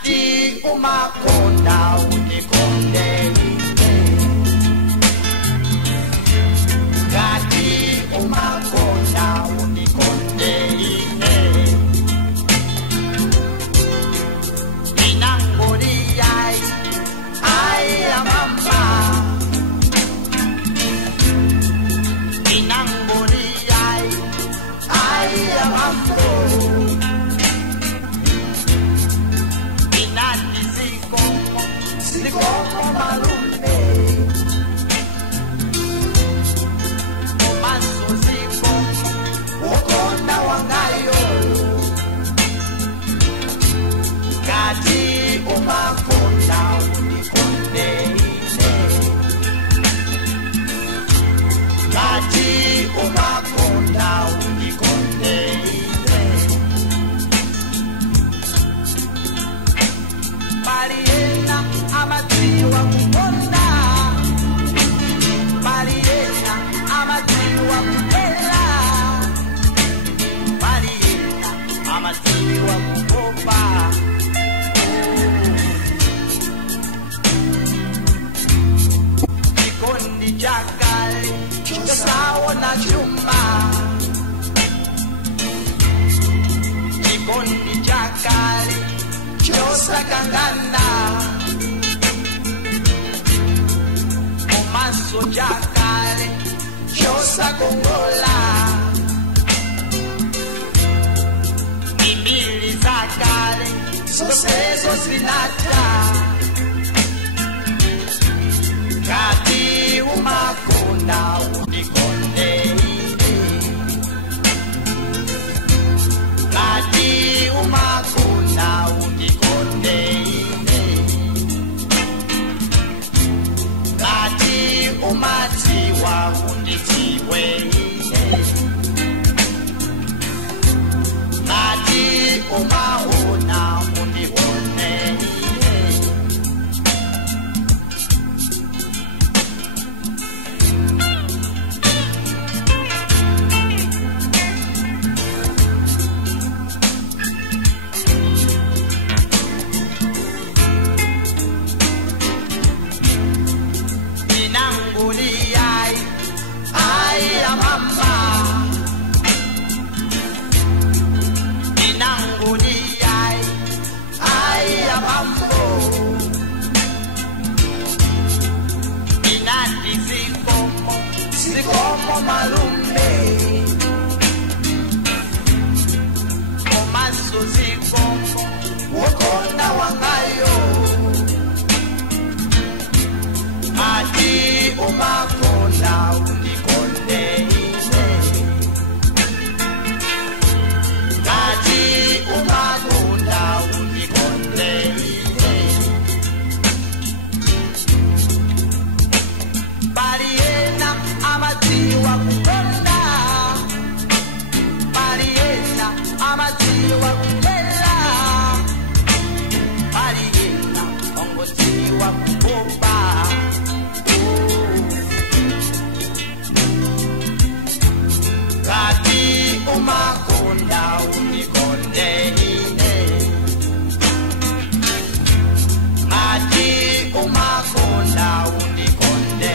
Ngati umakonda undikonde Ngati umakonda undikonde Inangoli ai mama Inangoli ai mambo Sikomo malume Omaso sikomo Ukonda wangayo Ngati umakonda unikonde Ngati umakonda unikonde Mariela amatiwa kukonda Mariela amatiwa kupela Mariela amatiwa kukopa Kikondi chakale chosawo na chuma Kikondi chakale chosakangana Omaso chakale chosakongola Mimili zakale sosezo zinata Ngati umakonda unikonde Ngati umakonda unikonde Ngati umatiwa unditiwe Ngati umaona undione Sikomo malume Omaso sikomo Ukonda wangayo Ngati umakonda unikonde Ngati umakonda unikonde Mariela amatiwa kukonda Mariela amatiwa kupela Mariela ongotiwa kukopa Ngati umakonda unikonde Ngati umakonda unikonde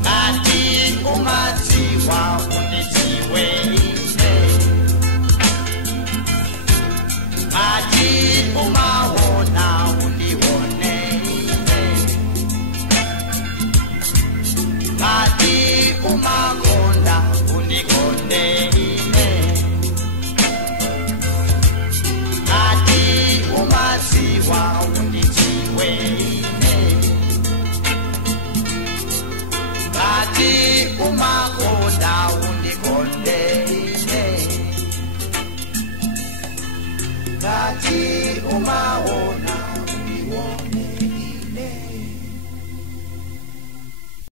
Ngati umatiwa unditiwe Ngati umaona undione Ngati umakonda unikonde Ngati umatiwa unditiwe Ngati umakonda unikonde Ngati umaona